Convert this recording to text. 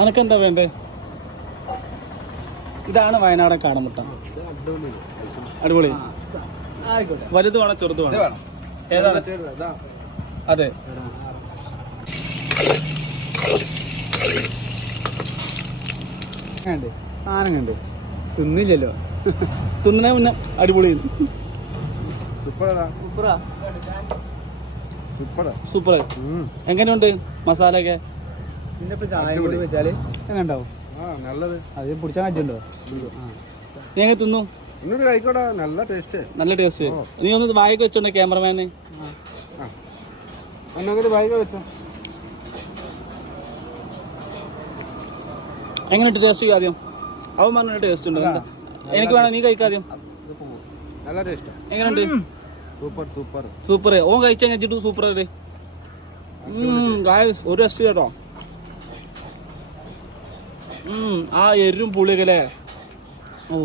അനക്കെന്താ വേണ്ടേ? ഇതാണ് വയനാടൻ കാടമുട്ട. അടിപൊളി. വലുത് വേണം ചെറുത് വേണം? ഏതാണ്? അതെ. സാധനം കണ്ട് തിന്നില്ലല്ലോ. തിന്നണ മുന്നേ അടിപൊളി. സൂപ്പർ. എങ്ങനെയുണ്ട് മസാലയൊക്കെ? ഇതിന്റെ ചായ കൂടി വെച്ചാല് എങ്ങനെ ഉണ്ടാവും? നല്ലത്. അത് പിടിച്ചാൽ കച്ചുണ്ടോ? നീ എങ്ങനെ തിന്നു? നല്ല ടേസ്റ്റ്. നല്ല ടേസ്റ്റ്. നീ ഒന്ന് വായിക്ക് വെച്ചോണ്ടേ ക്യാമറമാനെ. വെച്ചോ. എങ്ങനെയുണ്ട് ടേസ്റ്റ്? ആദ്യം അവൻ പറഞ്ഞ ടേസ്റ്റ് ഉണ്ട്. എനിക്ക് വേണം, നീ കഴിക്കാദ്യം. നല്ല ടേസ്റ്റ്. എങ്ങനെയുണ്ട്? സൂപ്പർ. ഓൻ കഴിച്ചാൽ കഴിച്ചിട്ട് സൂപ്പർ അല്ലേ? ഒരു ടേസ്റ്റ് കേട്ടോ. ആ എരും പുളിയൊക്കെ അല്ലേ? ഓ